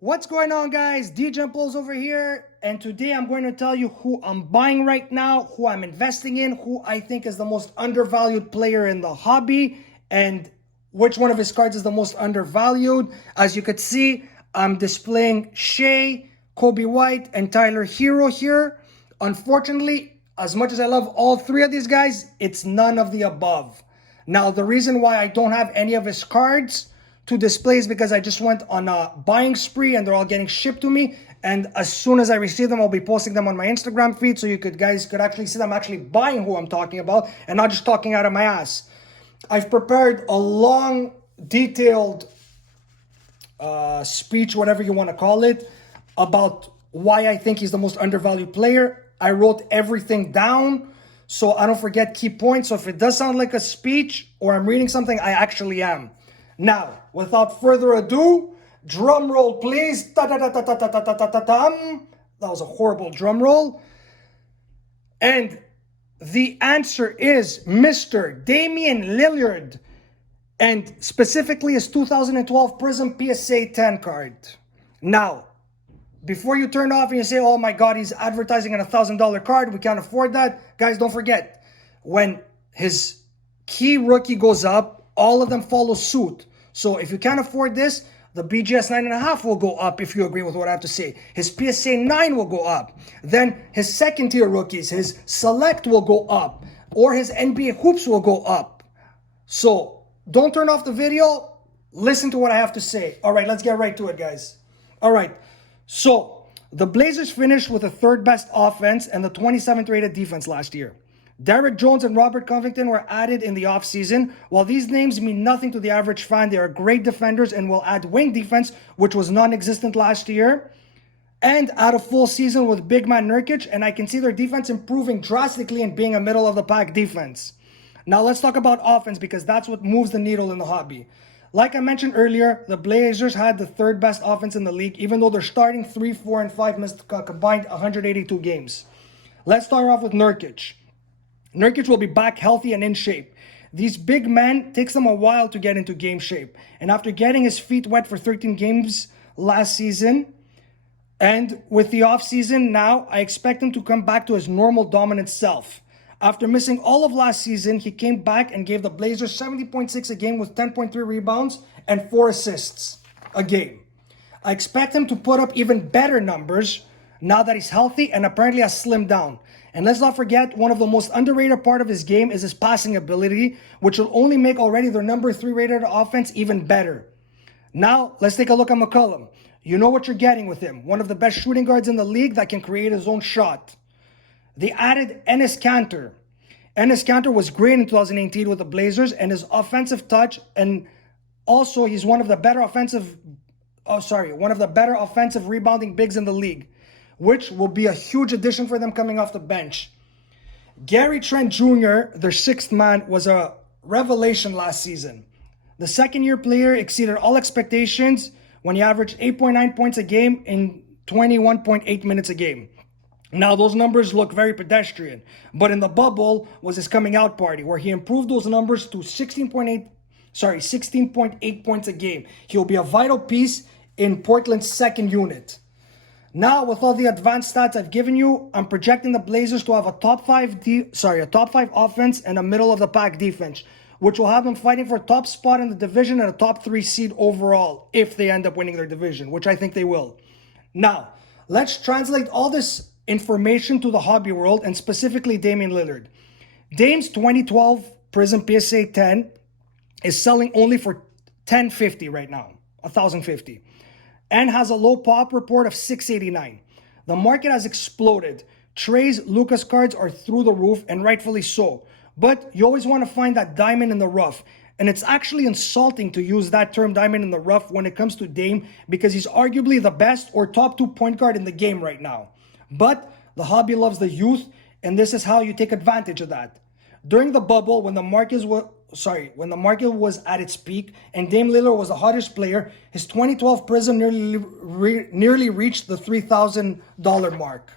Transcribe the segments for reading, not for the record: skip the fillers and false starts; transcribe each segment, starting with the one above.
What's going on, guys? DJ Pulls over here, and today I'm going to tell you who I'm buying right now, who I'm investing in, who I think is the most undervalued player in the hobby, and which one of his cards is the most undervalued. As you could see, I'm displaying Shea, Kobe White, and Tyler Hero here. Unfortunately, as much as I love all three of these guys, it's none of the above. Now, the reason why I don't have any of his cards to display is because I just went on a buying spree and they're all getting shipped to me. And as soon as I receive them, I'll be posting them on my Instagram feed so you guys could actually see them actually buying who I'm talking about and not just talking out of my ass. I've prepared a long, detailed speech, whatever you want to call it, about why I think he's the most undervalued player. I wrote everything down so I don't forget key points. So if it does sound like a speech or I'm reading something, I actually am. Now, without further ado, drum roll, please. That was a horrible drum roll. And the answer is Mr. Damian Lillard, and specifically his 2012 Prism PSA 10 card. Now, before you turn off and you say, oh my God, he's advertising a $1,000 card, we can't afford that. Guys, don't forget, when his key rookie goes up, all of them follow suit. So if you can't afford this, the BGS 9.5 will go up if you agree with what I have to say. His PSA 9 will go up. Then his second tier rookies, his Select will go up. Or his NBA Hoops will go up. So don't turn off the video. Listen to what I have to say. All right, let's get right to it, guys. All right, so the Blazers finished with the third best offense and the 27th rated defense last year. Derrick Jones and Robert Covington were added in the offseason. While these names mean nothing to the average fan, they are great defenders and will add wing defense, which was non-existent last year, and add a full season with big man Nurkic, and I can see their defense improving drastically and being a middle-of-the-pack defense. Now let's talk about offense because that's what moves the needle in the hobby. Like I mentioned earlier, the Blazers had the third best offense in the league, even though they're starting 3, 4, and 5 missed combined 182 games. Let's start off with Nurkic. Nurkic will be back healthy and in shape. These big men takes them a while to get into game shape. And after getting his feet wet for 13 games last season, and with the offseason now, I expect him to come back to his normal dominant self. After missing all of last season, he came back and gave the Blazers 70.6 a game with 10.3 rebounds and 4 assists a game. I expect him to put up even better numbers now that he's healthy and apparently has slimmed down. And let's not forget, one of the most underrated part of his game is his passing ability, which will only make already their number 3 rated offense even better. Now, let's take a look at McCollum. You know what you're getting with him. One of the best shooting guards in the league that can create his own shot. They added Enes Kanter. Enes Kanter was great in 2018 with the Blazers, and his offensive touch, and also he's one of the better offensive rebounding bigs in the league, which will be a huge addition for them coming off the bench. Gary Trent Jr., their sixth man, was a revelation last season. The second-year player exceeded all expectations when he averaged 8.9 points a game in 21.8 minutes a game. Now, those numbers look very pedestrian, but in the bubble was his coming out party where he improved those numbers to 16.8 points a game. He'll be a vital piece in Portland's second unit. Now, with all the advanced stats I've given you, I'm projecting the Blazers to have a top 5 offense and a middle-of-the-pack defense, which will have them fighting for a top spot in the division and a top 3 seed overall if they end up winning their division, which I think they will. Now, let's translate all this information to the hobby world and specifically Damian Lillard. Dame's 2012 Prism PSA 10 is selling only for $1,050 right now, $1,050. And has a low pop report of 689. The market has exploded. Trey's Lucas cards are through the roof, and rightfully so. But you always want to find that diamond in the rough. And it's actually insulting to use that term diamond in the rough when it comes to Dame because he's arguably the best or top 2 point guard in the game right now. But the hobby loves the youth, and this is how you take advantage of that. During the bubble, when the market was at its peak and Dame Lillard was the hottest player, his 2012 Prism nearly reached the $3,000 mark.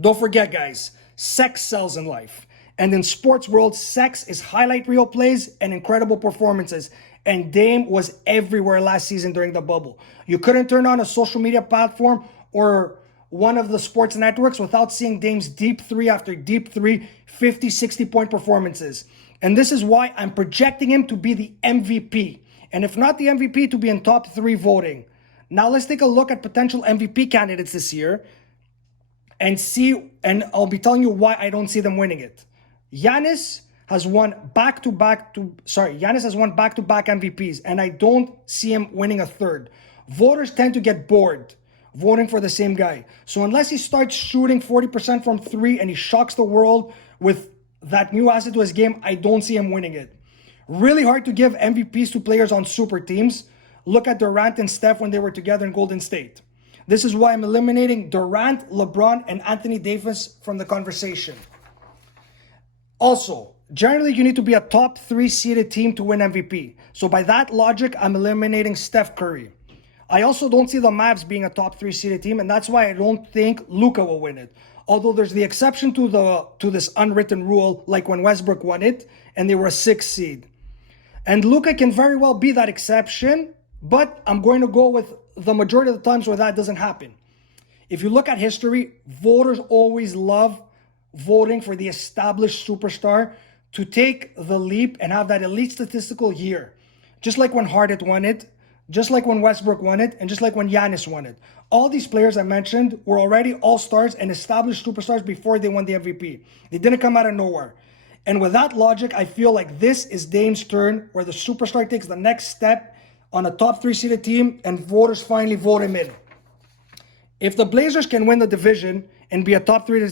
Don't forget, guys, sex sells in life. And in sports world, sex is highlight reel plays and incredible performances. And Dame was everywhere last season during the bubble. You couldn't turn on a social media platform or one of the sports networks without seeing Dame's deep three after deep three, 50, 60-point performances. And this is why I'm projecting him to be the MVP. And if not the MVP, to be in top 3 voting. Now let's take a look at potential MVP candidates this year and see, and I'll be telling you why I don't see them winning it. Giannis has won back-to-back MVPs, and I don't see him winning a third. Voters tend to get bored voting for the same guy. So unless he starts shooting 40% from 3 and he shocks the world with that new asset to his game, I don't see him winning it. Really hard to give MVPs to players on super teams. Look at Durant and Steph when they were together in Golden State. This is why I'm eliminating Durant, LeBron, and Anthony Davis from the conversation. Also, generally you need to be a top 3 seeded team to win MVP. So by that logic, I'm eliminating Steph Curry. I also don't see the Mavs being a top 3 seeded team, and that's why I don't think Luka will win it. Although there's the exception to this unwritten rule, like when Westbrook won it and they were a 6th seed. And Luka can very well be that exception, but I'm going to go with the majority of the times where that doesn't happen. If you look at history, voters always love voting for the established superstar to take the leap and have that elite statistical year. Just like when Harden won it, just like when Westbrook won it, and just like when Giannis won it. All these players I mentioned were already all-stars and established superstars before they won the MVP. They didn't come out of nowhere. And with that logic, I feel like this is Dame's turn, where the superstar takes the next step on a top 3 seeded team and voters finally vote him in. If the Blazers can win the division and be a top 3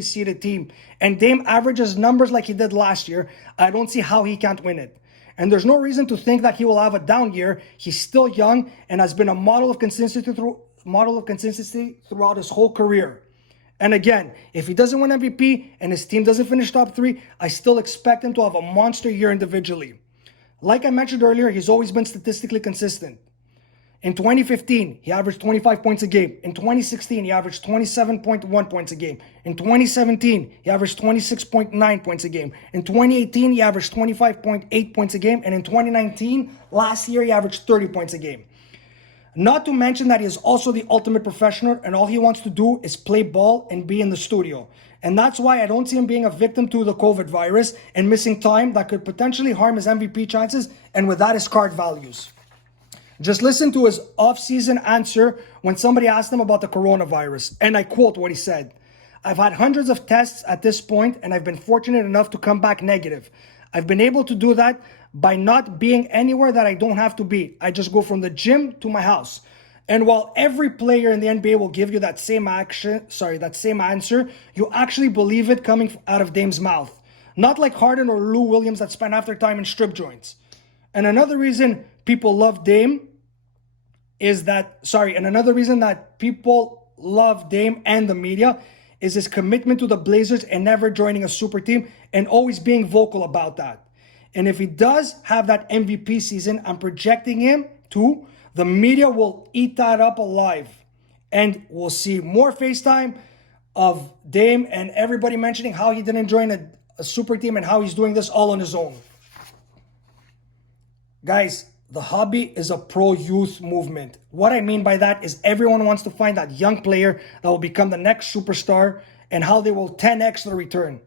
seeded team, and Dame averages numbers like he did last year, I don't see how he can't win it. And there's no reason to think that he will have a down year. He's still young and has been a model of consistency throughout his whole career. And again, if he doesn't win MVP and his team doesn't finish top 3, I still expect him to have a monster year individually. Like I mentioned earlier, he's always been statistically consistent. In 2015, he averaged 25 points a game. In 2016, he averaged 27.1 points a game. In 2017, he averaged 26.9 points a game. In 2018, he averaged 25.8 points a game. And in 2019, last year, he averaged 30 points a game. Not to mention that he is also the ultimate professional, and all he wants to do is play ball and be in the studio. And that's why I don't see him being a victim to the COVID virus and missing time that could potentially harm his MVP chances, and with that, his card values. Just listen to his off-season answer when somebody asked him about the coronavirus. And I quote what he said. "I've had hundreds of tests at this point, and I've been fortunate enough to come back negative. I've been able to do that by not being anywhere that I don't have to be. I just go from the gym to my house." And while every player in the NBA will give you that same answer, you actually believe it coming out of Dame's mouth. Not like Harden or Lou Williams that spend half their time in strip joints. And another reason people love Dame and the media is his commitment to the Blazers and never joining a super team and always being vocal about that. And if he does have that MVP season, I'm projecting him to, the media will eat that up alive. And we'll see more FaceTime of Dame and everybody mentioning how he didn't join a super team and how he's doing this all on his own. Guys, the hobby is a pro-youth movement. What I mean by that is everyone wants to find that young player that will become the next superstar and how they will 10x the return.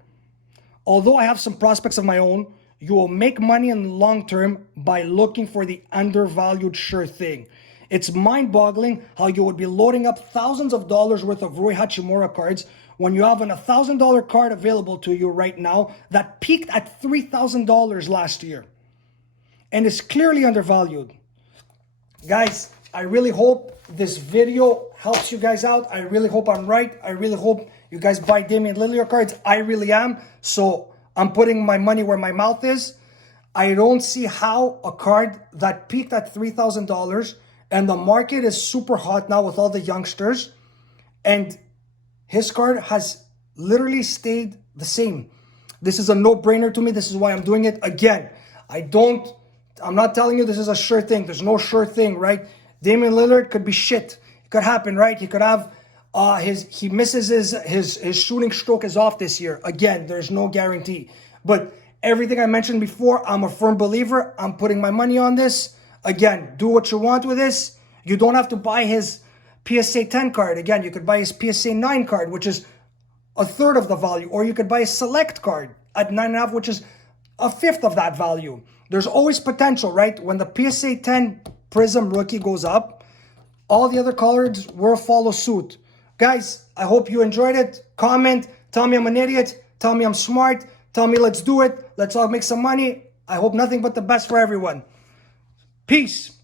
Although I have some prospects of my own, you will make money in the long term by looking for the undervalued sure thing. It's mind-boggling how you would be loading up thousands of dollars worth of Rui Hachimura cards when you have an $1,000 card available to you right now that peaked at $3,000 last year and is clearly undervalued. Guys, I really hope this video helps you guys out. I really hope I'm right. I really hope you guys buy Damian Lillard cards. I really am. So I'm putting my money where my mouth is. I don't see how a card that peaked at $3,000 and the market is super hot now with all the youngsters, and his card has literally stayed the same. This is a no-brainer to me. This is why I'm doing it. Again, I'm not telling you this is a sure thing. There's no sure thing, right? Damian Lillard could be shit. It could happen, right? He could have he misses his shooting stroke is off this year. Again, there's no guarantee. But Everything I mentioned before, I'm a firm believer. I'm putting my money on this. Again, do what you want with this. You don't have to buy his PSA 10 card. Again, you could buy his PSA 9 card, which is a third of the value. Or you could buy a select card at 9.5, which is a fifth of that value. There's always potential, right? When the PSA 10 Prism rookie goes up, all the other cards will follow suit. Guys, I hope you enjoyed it. Comment, tell me I'm an idiot, tell me I'm smart, tell me let's do it, let's all make some money. I hope nothing but the best for everyone. Peace.